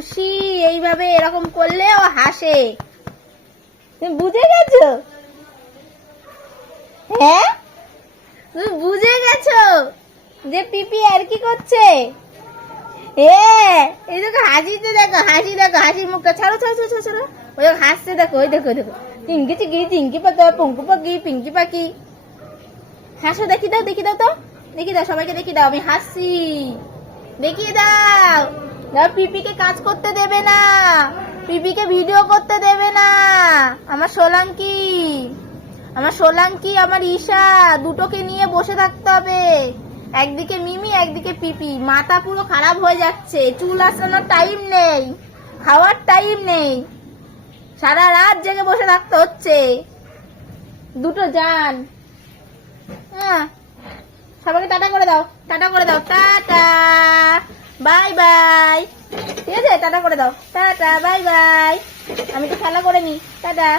খুশি এইভাবে এরকম করলে ও হাসে। তুমি বুঝে গেছো? হ্যাঁ? তুমি বুঝে গেছো যে পিপি আর কি করছে? এই দেখো হাসিতে দেখো হাসি দেখো হাসির মুখটা ছাড়ো ছাড়ো ছাড়ো ছাড়ো, ওই দেখো হাসছে দেখো ওই দেখো দেখো। চিঙ্কি চিঙ্কি চিঙ্কি পাকা পঙ্কু পাখি পিঙ্কি পাখি। হাসো দেখি দাও দেখি দাও তো। দেখি দাও সবাইকে দেখি দাও আমি হাসছি। দেখিয়ে দাও। দাও পিপিকে কাজ করতে দেবে না। পিপিকে ভিডিও করতে দেবে না। আমার সোলাঙ্কি। আমার সোলাঙ্কি, আমার ঈশা, দুটোকে নিয়ে বসে থাকতে হবে। একদিকে মিমি, একদিকে পিপি। মাথা পুরো খারাপ হয়ে যাচ্ছে। চুল আসানোর টাইম নেই। খাওয়ার টাইম নেই। সারা রাত জেগে বসে থাকতে হচ্ছে। দুটো যান। হ্যাঁ। সবাইকে টাটা করে দাও। টাটা করে দাও। টাটা। বাই বাই ঠিক আছে? টাটা করে দাও। টাটা বাই বাই আমি তো খেলা করে নি টাটা।